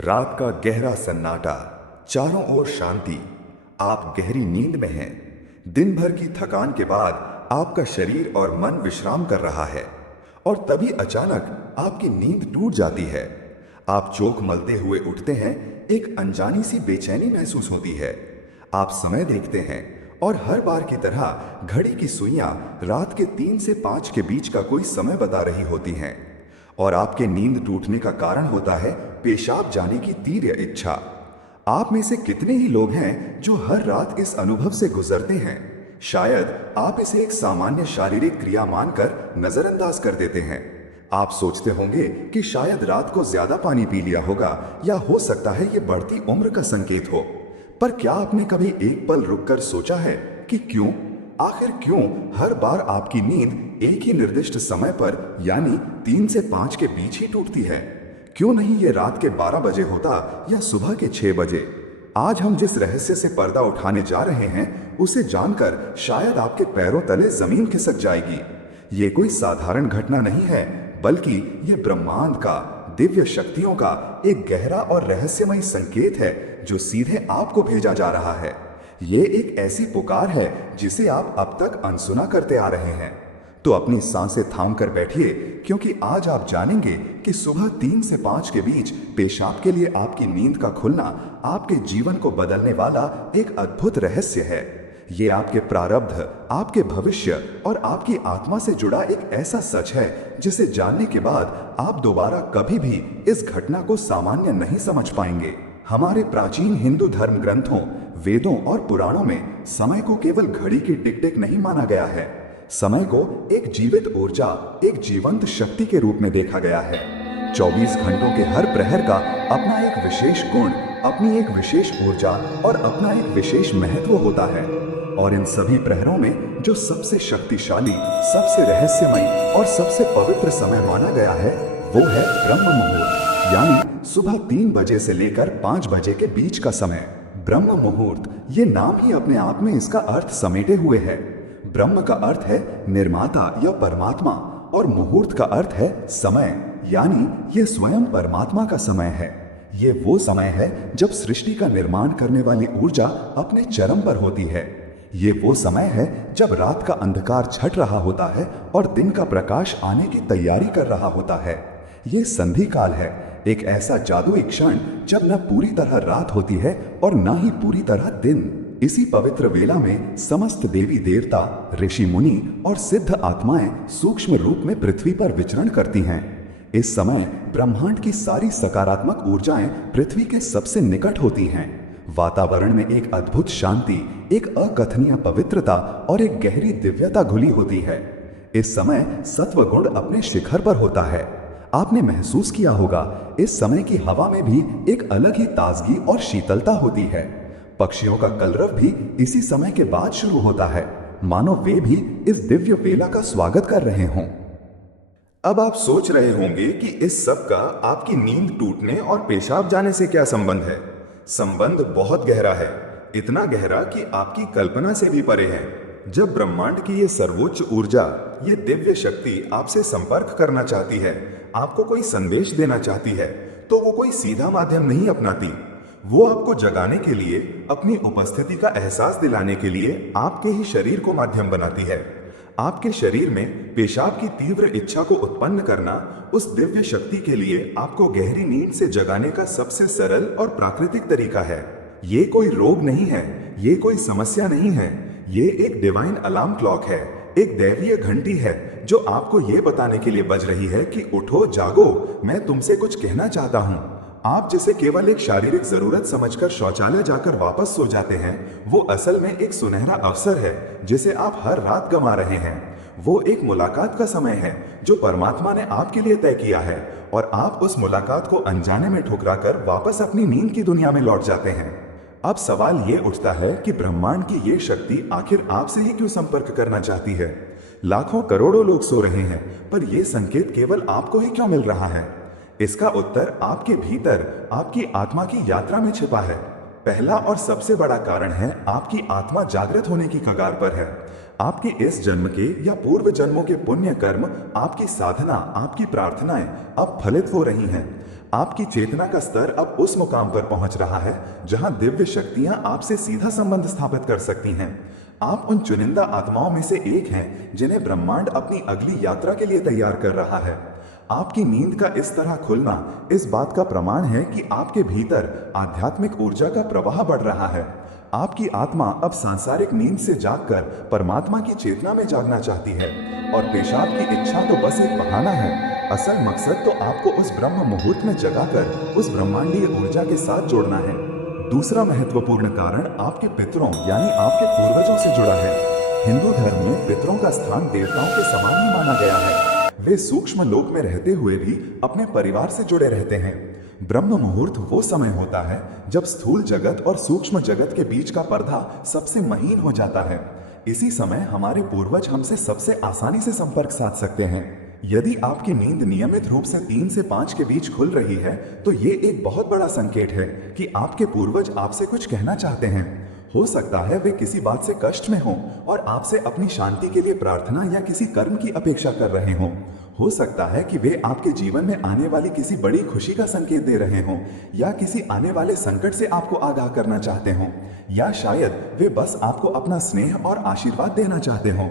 रात का गहरा सन्नाटा, चारों ओर शांति। आप गहरी नींद में हैं। दिन भर की थकान के बाद आपका शरीर और मन विश्राम कर रहा है और तभी अचानक आपकी नींद टूट जाती है। आप चोख मलते हुए उठते हैं। एक अनजानी सी बेचैनी महसूस होती है। आप समय देखते हैं और हर बार की तरह घड़ी की सुइयां रात के 3 से 5 के बीच का कोई समय बता रही होती हैं और आपके नींद टूटने का कारण होता है पेशाब जाने की तीव्र इच्छा। आप में से कितने ही लोग हैं जो हर रात इस अनुभव से गुजरते हैं? शायद आप इसे एक सामान्य शारीरिक क्रिया मानकर नजरअंदाज कर देते हैं। आप सोचते होंगे कि शायद रात को ज्यादा पानी पी लिया होगा या हो सकता है ये बढ़ती उम्र का संकेत हो। पर क्या आपने कभी एक पल रुककर सोचा है कि आखिर क्यों हर बार आपकी नींद एक ही निर्दिष्ट समय पर यानी 3 से 5 के बीच ही टूटती है? क्यों नहीं ये रात के 12 बजे होता या सुबह के 6 बजे? आज हम जिस रहस्य से पर्दा उठाने जा रहे हैं उसे जानकर शायद आपके पैरों तले जमीन खिसक जाएगी। ये कोई साधारण घटना नहीं है, बल्कि ये ब्रह्मांड का, दिव्य शक्तियों का एक गहरा और रहस्यमय संकेत है जो सीधे आपको भेजा जा रहा है। ये एक ऐसी पुकार है जिसे आप अब तक अनसुना करते आ रहे हैं। तो अपनी सांसें थाम कर बैठिए, क्योंकि आज आप जानेंगे कि सुबह 3 से 5 के बीच पेशाब के लिए आपकी नींद का खुलना आपके जीवन को बदलने वाला एक अद्भुत रहस्य है। ये आपके प्रारब्ध, आपके भविष्य और आपकी आत्मा से जुड़ा एक ऐसा सच है जिसे जानने के बाद आप दोबारा कभी भी इस घटना को सामान्य नहीं समझ पाएंगे। हमारे प्राचीन हिंदू धर्म ग्रंथों, वेदों और पुराणों में समय को केवल घड़ी की टिक टिक नहीं माना गया है। समय को एक जीवित ऊर्जा, एक जीवंत शक्ति के रूप में देखा गया है। 24 घंटों के हर प्रहर का अपना एक विशेष गुण, अपनी एक विशेष ऊर्जा और अपना एक विशेष महत्व होता है। और इन सभी प्रहरों में जो सबसे शक्तिशाली, सबसे रहस्यमय और सबसे पवित्र समय माना गया है वो है ब्रह्म मुहूर्त, यानी सुबह 3 बजे से लेकर 5 बजे के बीच का समय। ब्रह्म मुहूर्त, ये नाम ही अपने आप में इसका अर्थ समेटे हुए है। ब्रह्म का अर्थ है निर्माता या परमात्मा और मुहूर्त का अर्थ है समय, यानी ये स्वयं परमात्मा का समय है। ये वो समय है जब सृष्टि का निर्माण करने वाली ऊर्जा अपने चरम पर होती है। ये वो समय है जब रात का अंधकार छट रहा होता है और दिन का प्रकाश आने की तैयारी कर रहा होता है। ये संधि काल है, एक ऐसा जादुई क्षण जब न पूरी तरह रात होती है और न ही पूरी तरह दिन। इसी पवित्र वेला में समस्त देवी देवता, ऋषि मुनि और सिद्ध आत्माएं सूक्ष्म रूप में पृथ्वी पर विचरण करती हैं। इस समय ब्रह्मांड की सारी सकारात्मक ऊर्जाएं पृथ्वी के सबसे निकट होती हैं। वातावरण में एक अद्भुत शांति, एक अकथनीय पवित्रता और एक गहरी दिव्यता घुली होती है। इस समय सत्व गुण अपने शिखर पर होता है। आपने महसूस किया होगा, इस समय की हवा में भी एक अलग ही ताजगी और शीतलता होती है। पक्षियों का कलरव भी इसी समय के बाद शुरू होता है, मानो वे भी इस दिव्य वेला का स्वागत कर रहे हों। अब आप सोच रहे होंगे कि इस सब का आपकी नींद टूटने और पेशाब जाने से क्या संबंध है? संबंध बहुत गहरा है, इतना गहरा कि आपकी कल्पना से भी परे है। जब ब्रह्मांड की ये सर्वोच्च ऊर्जा, ये दिव्य शक्ति आपसे संपर्क करना चाहती है, आपको कोई संदेश देना चाहती है, तो वो कोई सीधा माध्यम नहीं अपनाती। वो आपको जगाने के लिए, अपनी उपस्थिति का एहसास दिलाने के लिए आपके ही शरीर को माध्यम बनाती है। आपके शरीर में पेशाब की तीव्र इच्छा को उत्पन्न करना उस दिव्य शक्ति के लिए आपको गहरी नींद से जगाने का सबसे सरल और प्राकृतिक तरीका है। ये कोई रोग नहीं है, ये कोई समस्या नहीं है, ये एक डिवाइन अलार्म क्लॉक है, एक दैवीय घंटी है जो आपको ये बताने के लिए बज रही है कि उठो, जागो, मैं तुमसे कुछ कहना चाहता हूँ। आप जिसे केवल एक शारीरिक जरूरत समझकर शौचालय जाकर वापस सो जाते हैं, वो असल में एक सुनहरा अवसर है जिसे आप हर रात गंवा रहे हैं। वो एक मुलाकात का समय है जो परमात्मा ने आपके लिए तय किया है और आप उस मुलाकात को अनजाने में ठुकराकर वापस अपनी नींद की दुनिया में लौट जाते हैं। अब सवाल ये उठता है कि ब्रह्मांड की ये शक्ति आखिर आपसे ही क्यों संपर्क करना चाहती है? लाखों करोड़ों लोग सो रहे हैं, पर यह संकेत केवल आपको ही क्यों मिल रहा है? इसका उत्तर आपके भीतर, आपकी आत्मा की यात्रा में छिपा है। पहला और सबसे बड़ा कारण है आपकी आत्मा जागृत होने की कगार पर है। आपके इस जन्म के या पूर्व जन्मों के पुण्य कर्म, आपकी साधना, आपकी प्रार्थनाएं अब फलित हो रही हैं। आपकी चेतना का स्तर अब उस मुकाम पर पहुंच रहा है जहां दिव्य शक्तियां आपसे सीधा संबंध स्थापित कर सकती हैं। आप उन चुनिंदा आत्माओं में से एक हैं जिन्हें ब्रह्मांड अपनी अगली यात्रा के लिए तैयार कर रहा है। आपकी नींद का इस तरह खुलना इस बात का प्रमाण है कि आपके भीतर आध्यात्मिक ऊर्जा का प्रवाह बढ़ रहा है। आपकी आत्मा अब सांसारिक नींद से जागकर परमात्मा की चेतना में जागना चाहती है और पेशाब की इच्छा तो बस एक बहाना है। असल मकसद तो आपको उस ब्रह्म मुहूर्त में जगाकर उस ब्रह्मांडीय ऊर्जा के साथ जोड़ना है। दूसरा महत्वपूर्ण कारण आपके पितरों यानी आपके पूर्वजों से जुड़ा है। हिंदू धर्म में पितरों का स्थान देवताओं के समान ही माना गया है। वे सूक्ष्म लोक में रहते हुए भी अपने परिवार से जुड़े रहते हैं। ब्रह्म मुहूर्त वो समय होता है जब स्थूल जगत और सूक्ष्म जगत के बीच का पर्दा सबसे महीन हो जाता है। इसी समय हमारे पूर्वज हमसे सबसे आसानी से संपर्क साध सकते हैं। यदि आपकी नींद नियमित रूप से 3 से 5 के बीच खुल रही है तो ये एक बहुत बड़ा संकेत है कि आपके पूर्वज आपसे कुछ कहना चाहते हैं। हो सकता है वे किसी बात से कष्ट में हों और आपसे अपनी शांति के लिए प्रार्थना या किसी कर्म की अपेक्षा कर रहे हों। हो सकता है कि वे आपके जीवन में आने वाली किसी बड़ी खुशी का संकेत दे रहे हों या किसी आने वाले संकट से आपको आगाह करना चाहते हों, या शायद वे बस आपको अपना स्नेह और आशीर्वाद देना चाहते हों।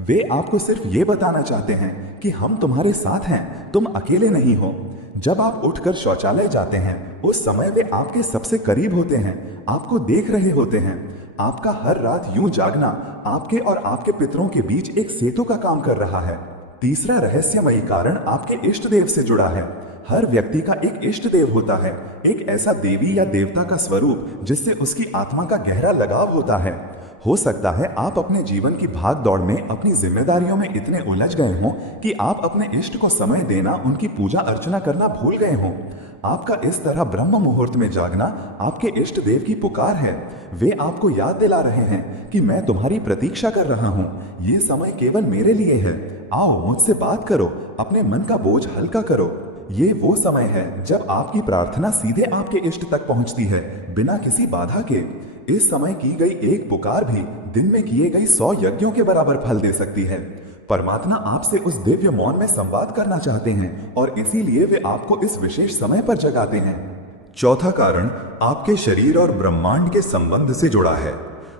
वे आपको सिर्फ ये बताना चाहते हैं कि हम तुम्हारे साथ हैं, तुम अकेले नहीं हो। जब आप उठकर शौचालय जाते हैं उस समय वे आपके सबसे करीब होते हैं, आपको देख रहे होते हैं। आपका हर रात यूं जागना आपके और आपके पितरों के बीच एक सेतु का काम कर रहा है। तीसरा रहस्यमयी कारण आपके इष्ट देव से जुड़ा है। हर व्यक्ति का एक इष्ट देव होता है, एक ऐसा देवी या देवता का स्वरूप जिससे उसकी आत्मा का गहरा लगाव होता है। हो सकता है आप अपने जीवन की भाग दौड़ में अपनी जिम्मेदारियों में इतने उलझ गए हों कि आप अपने इष्ट को समय देना, उनकी पूजा अर्चना करना भूल गए हों। आपका इस तरह ब्रह्म मुहूर्त में जागना आपके इष्ट देव की पुकार है। वे आपको याद दिला रहे हैं कि मैं तुम्हारी प्रतीक्षा कर रहा हूँ, ये समय केवल मेरे लिए है। आओ मुझसे बात करो, अपने मन का बोझ हल्का करो। ये वो समय है जब आपकी प्रार्थना सीधे आपके इष्ट तक पहुंचती है, बिना किसी बाधा के। इस समय की गई एक पुकार भी दिन में किए गए 100 यज्ञों के बराबर फल दे सकती है। परमात्मा आपसे उस दिव्य मौन में संवाद करना चाहते हैं और इसीलिए वे आपको इस विशेष समय पर जगाते हैं। चौथा कारण आपके शरीर और ब्रह्मांड के संबंध से जुड़ा है।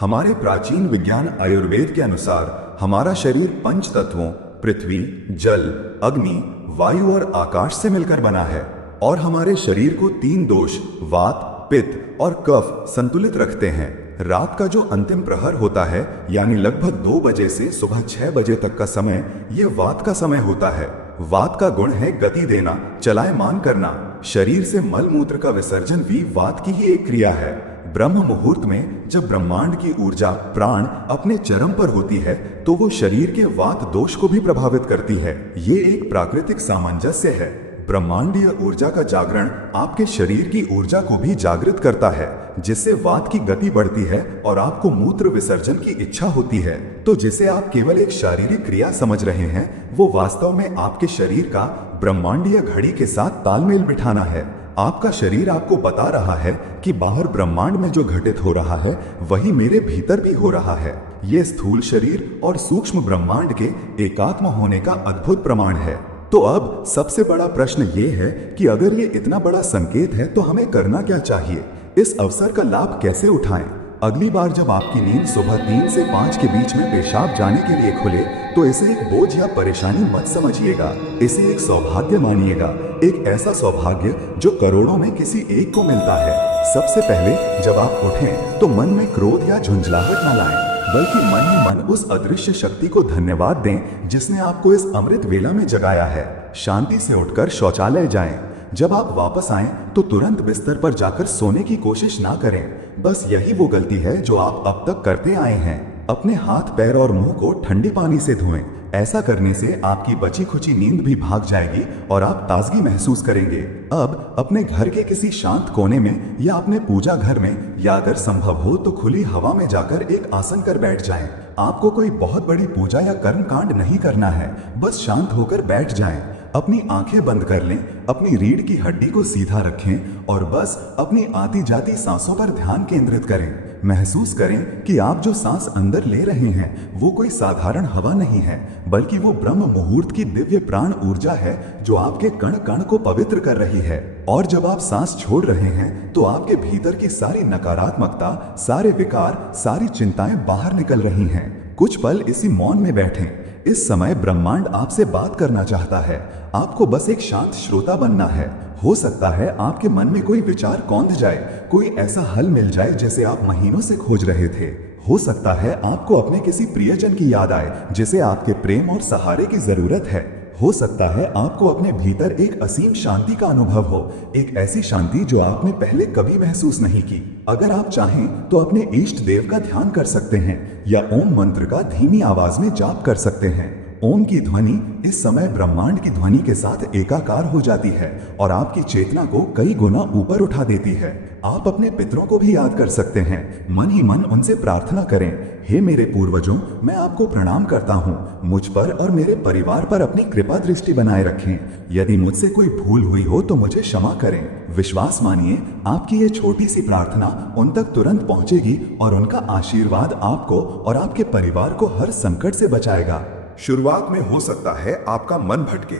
हमारे प्राचीन विज्ञान आयुर्वेद के अनुसार हमारा शरीर 5 तत्वों पृथ्वी, जल, अग्नि, वायु और आकाश से मिलकर बना है और हमारे शरीर को 3 दोष वात, पित्त और कफ संतुलित रखते हैं। रात का जो अंतिम प्रहर होता है यानी लगभग 2 बजे से सुबह 6 बजे तक का समय, यह वात का समय होता है। वात का गुण है गति देना, चलायमान करना। शरीर से मल मूत्र का विसर्जन भी वात की ही एक क्रिया है। ब्रह्म मुहूर्त में जब ब्रह्मांड की ऊर्जा प्राण अपने चरम पर होती है तो वो शरीर के वात दोष को भी प्रभावित करती है। ये एक प्राकृतिक सामंजस्य है। ब्रह्मांडीय ऊर्जा का जागरण आपके शरीर की ऊर्जा को भी जागृत करता है, जिससे वात की गति बढ़ती है और आपको मूत्र विसर्जन की इच्छा होती है। तो जिसे आप केवल एक शारीरिक क्रिया समझ रहे हैं, वो वास्तव में आपके शरीर का ब्रह्मांडीय घड़ी के साथ तालमेल बिठाना है। आपका शरीर आपको बता रहा है कि बाहर ब्रह्मांड में जो घटित हो रहा है वही मेरे भीतर भी हो रहा है। ये स्थूल शरीर और सूक्ष्म ब्रह्मांड के एकात्म होने का अद्भुत प्रमाण है। तो अब सबसे बड़ा प्रश्न ये है कि अगर ये इतना बड़ा संकेत है तो हमें करना क्या चाहिए? इस अवसर का लाभ कैसे उठाएं? अगली बार जब आपकी नींद सुबह 3 से 5 के बीच में पेशाब जाने के लिए खुले तो इसे एक बोझ या परेशानी मत समझिएगा, इसे एक सौभाग्य मानिएगा। एक ऐसा सौभाग्य जो करोड़ों में किसी एक को मिलता है। सबसे पहले जब आप उठें तो मन में क्रोध या झुंझलाहट न लाएं, बल्कि मन ही मन उस अदृश्य शक्ति को धन्यवाद दें जिसने आपको इस अमृत वेला में जगाया है। शांति से उठकर शौचालय जाएं। जब आप वापस आएं तो तुरंत बिस्तर पर जाकर सोने की कोशिश ना करें। बस यही वो गलती है जो आप अब तक करते आए हैं। अपने हाथ, पैर और मुंह को ठंडे पानी से धोएं। ऐसा करने से आपकी बची खुची नींद भी भाग जाएगी और आप ताजगी महसूस करेंगे। अब अपने घर के किसी शांत कोने में या अपने पूजा घर में या अगर संभव हो तो खुली हवा में जाकर एक आसन कर बैठ जाएं। आपको कोई बहुत बड़ी पूजा या कर्म कांड नहीं करना है, बस शांत होकर बैठ जाएं। अपनी आंखें बंद कर लें, अपनी रीढ़ की हड्डी को सीधा रखें और बस अपनी आती जाती सांसों पर ध्यान केंद्रित करें। महसूस करें कि आप जो सांस अंदर ले रहे हैं वो कोई साधारण हवा नहीं है, बल्कि वो ब्रह्म मुहूर्त की दिव्य प्राण ऊर्जा है जो आपके कण कण को पवित्र कर रही है। और जब आप सांस छोड़ रहे हैं तो आपके भीतर की सारी नकारात्मकता, सारे विकार, सारी चिंताएं बाहर निकल रही हैं। कुछ पल इसी मौन में बैठें। इस समय ब्रह्मांड आपसे बात करना चाहता है। आपको बस एक शांत श्रोता बनना है। हो सकता है आपके मन में कोई विचार कौंध जाए, कोई ऐसा हल मिल जाए जिसे आप महीनों से खोज रहे थे। हो सकता है आपको अपने किसी प्रियजन की याद आए जिसे आपके प्रेम और सहारे की जरूरत है। हो सकता है आपको अपने भीतर एक असीम शांति का अनुभव हो, एक ऐसी शांति जो आपने पहले कभी महसूस नहीं की। अगर आप चाहें तो अपने इष्ट देव का ध्यान कर सकते हैं या ओम मंत्र का धीमी आवाज में जाप कर सकते हैं। ओम की ध्वनि इस समय ब्रह्मांड की ध्वनि के साथ एकाकार हो जाती है और आपकी चेतना को कई गुना ऊपर उठा देती है। आप अपने पितरों को भी याद कर सकते हैं। मन ही मन उनसे प्रार्थना करें, हे मेरे पूर्वजों, मैं आपको प्रणाम करता हूँ। मुझ पर और मेरे परिवार पर अपनी कृपा दृष्टि बनाए रखें। यदि मुझसे कोई भूल हुई हो तो मुझे क्षमा करें। विश्वास मानिए, आपकी ये छोटी सी प्रार्थना उन तक तुरंत पहुंचेगी और उनका आशीर्वाद आपको और आपके परिवार को हर संकट से बचाएगा। शुरुआत में हो सकता है आपका मन भटके,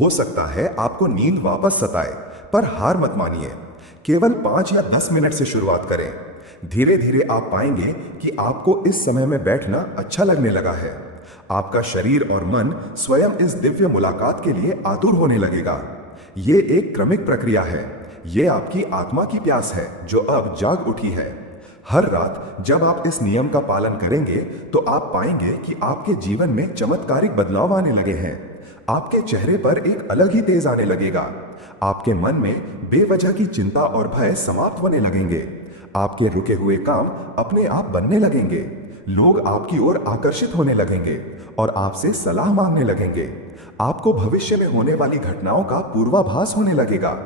हो सकता है आपको नींद वापस सताए, पर हार मत मानिए। केवल 5 या 10 मिनट से शुरुआत करें। धीरे धीरे आप पाएंगे कि आपको इस समय में बैठना अच्छा लगने लगा है। आपका शरीर और मन स्वयं इस दिव्य मुलाकात के लिए आतुर होने लगेगा। ये एक क्रमिक प्रक्रिया है। ये आपकी आत्मा की प्यास है जो अब जाग उठी है। हर रात जब आप इस नियम का पालन करेंगे तो आप पाएंगे कि आपके जीवन में चमत्कारिक बदलाव आने लगे हैं। आपके चेहरे पर एक अलग ही तेज आने लगेगा। आपके मन में बेवजह की चिंता और भय समाप्त होने लगेंगे। आपके रुके हुए काम अपने आप बनने लगेंगे। लोग आपकी ओर आकर्षित होने लगेंगे और आपसे सलाह मांगने लगेंगे। आपको भविष्य में होने वाली घटनाओं का पूर्वाभास होने लगेगा।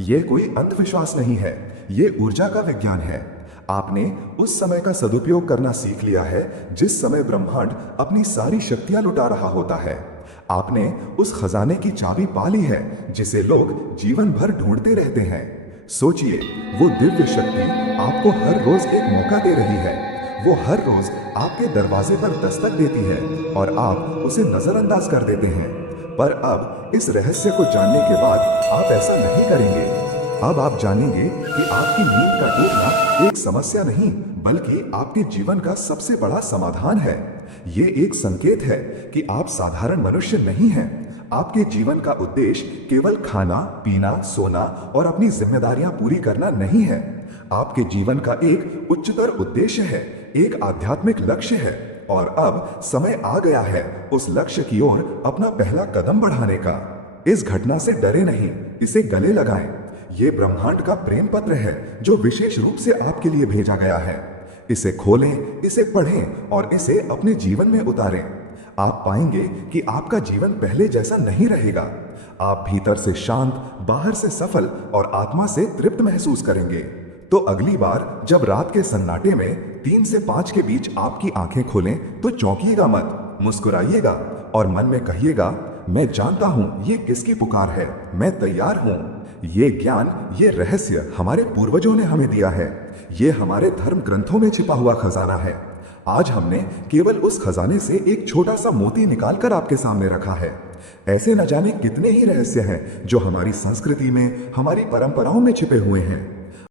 यह कोई अंधविश्वास नहीं है, ये ऊर्जा का विज्ञान है। आपने उस समय का सदुपयोग करना सीख लिया है जिस समय ब्रह्मांड अपनी सारी शक्तियां लुटा रहा होता है। आपने उस खजाने की चाबी पा ली है जिसे लोग जीवन भर ढूंढते रहते हैं। सोचिए, वो दिव्य शक्ति आपको हर रोज एक मौका दे रही है। वो हर रोज आपके दरवाजे पर दस्तक देती है और आप उसे नजरअंदाज कर देते हैं। पर अब इस रहस्य को जानने के बाद आप ऐसा नहीं करेंगे। अब आप जानेंगे कि आपकी नींद का टूटना एक समस्या नहीं, बल्कि आपके जीवन का सबसे बड़ा समाधान है। ये एक संकेत है कि आप साधारण मनुष्य नहीं हैं। आपके जीवन का उद्देश्य केवल खाना, पीना, सोना और अपनी जिम्मेदारियां पूरी करना नहीं है। आपके जीवन का एक उच्चतर उद्देश्य है, एक आध्यात्मिक लक्ष्य है। और अब समय आ गया है उस लक्ष्य की ओर अपना पहला कदम बढ़ाने का। इस घटना से डरे नहीं, इसे गले लगाएं। ये ब्रह्मांड का प्रेम पत्र है जो विशेष रूप से आपके लिए भेजा गया है। इसे खोलें, इसे पढ़ें और इसे अपने जीवन में उतारें। आप पाएंगे कि आपका जीवन पहले जैसा नहीं रहेगा। आप भीतर से शांत, बाहर से सफल और आत्मा से तृप्त महसूस करेंगे। तो अगली बार जब रात के सन्नाटे में 3 से 5 के बीच आपकी आंखें खोलें तो चौंकिएगा मत, मुस्कुराइएगा और मन में कहिएगा, मैं जानता हूं ये किसकी पुकार है, मैं तैयार हूं। ये ज्ञान, ये रहस्य हमारे पूर्वजों ने हमें दिया है। ये हमारे धर्म ग्रंथों में छिपा हुआ खजाना है। आज हमने केवल उस खजाने से एक छोटा सा मोती निकालकर आपके सामने रखा है। ऐसे न जाने कितने ही रहस्य हैं जो हमारी संस्कृति में, हमारी परंपराओं में छिपे हुए हैं।